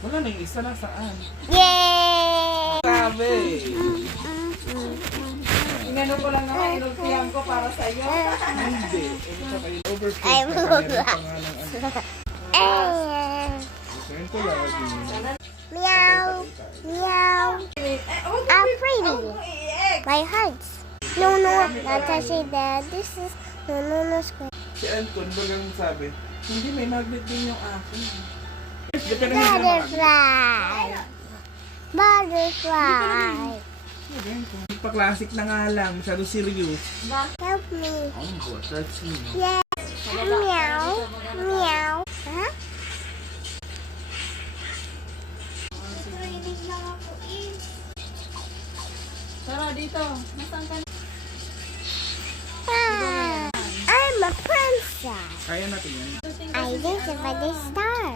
Wala na yung isa na saan? Yay! Sabi! Inano ko lang naman, inulpihan ko para sa iyo. Hindi. Ito kayo overfit Ay, na wala. meron pa nga ng ano. Ganyan ko lagi. Meow. Meow. I'm pretty. My hearts. No, not touching that. This is no square. Si Anton, bagang sabi, hindi may magnet din yung akin. Depende na yung mga. Butterfly. Butterfly. Pa-classic na nga lang, masyado serious. Help me. Ang buwan, that's me. Yes. Meow. Meow. Huh? Tara, dito. Nasaan ka? I'm a princess. Kaya natin yan. I think about the star.